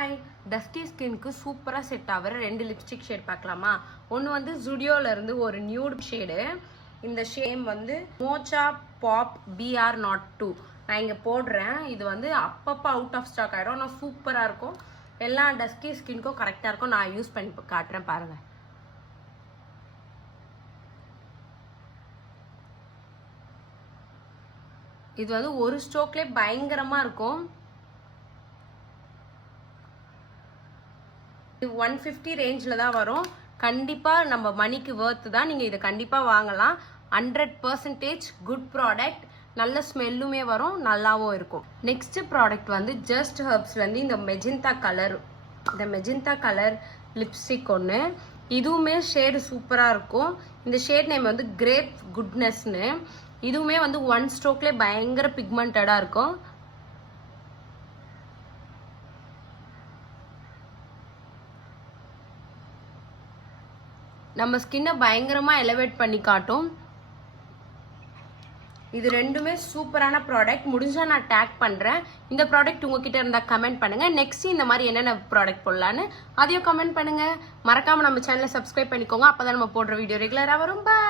Hi, dusty ஸ்கின்க்கு சூப்பராக set ஆகிற 2 lipstick shade பார்க்கலாமா? ஒன்று வந்து ஜுடியோலேருந்து ஒரு நியூட் ஷேடு. இந்த ஷேம் வந்து மோச்சா பாப் BR02 நான் இங்கே போடுறேன். இது வந்து அப்பப்போ அவுட் ஆஃப் ஸ்டாக் ஆகிடும். ஆனால் சூப்பராக இருக்கும். எல்லா டஸ்டி ஸ்கின்க்கும் கரெக்டாக இருக்கும். நான் யூஸ் பண்ணி காட்டுறேன் பாருங்கள். இது வந்து ஒரு ஸ்ட்ரோக்லேயே பயங்கரமாக இருக்கும். 150 ரேஞ்சில் தான் வரும். கண்டிப்பாக நம்ம மணிக்கு வர்த்து தான். நீங்கள் இதை கண்டிப்பாக வாங்கலாம். 100% குட் ப்ராடக்ட். நல்ல ஸ்மெல்லுமே வரும், நல்லாவும் இருக்கும். நெக்ஸ்ட் ப்ராடக்ட் வந்து ஜஸ்ட் ஹெர்ப்ஸ்லேருந்து இந்த மெஜெண்டா கலர் லிப்ஸ்டிக் ஒன்று. இதுவுமே ஷேடு சூப்பராக இருக்கும். இந்த ஷேட் நேம் வந்து கிரேப் குட்னஸ்னு. இதுவுமே வந்து 1 ஸ்ட்ரோக்லேயே பயங்கர பிக்மெண்டடாக இருக்கும். நம்ம ஸ்கின்னை பயங்கரமாக எலவேட் பண்ணி காட்டும். இது ரெண்டுமே சூப்பரான ப்ராடக்ட். முடிஞ்சால் நான் டேக் பண்ணுறேன். இந்த ப்ராடக்ட் உங்ககிட்ட இருந்தால் கமெண்ட் பண்ணுங்கள். நெக்ஸ்ட் இந்த மாதிரி என்னென்ன ப்ராடக்ட் போடலான்னு அதையும் கமெண்ட் பண்ணுங்கள். மறக்காமல் நம்ம சேனலை சப்ஸ்கிரைப் பண்ணிக்கோங்க. அப்போ தான் நம்ம போடுற வீடியோ ரெகுலராக வரும். பாய்.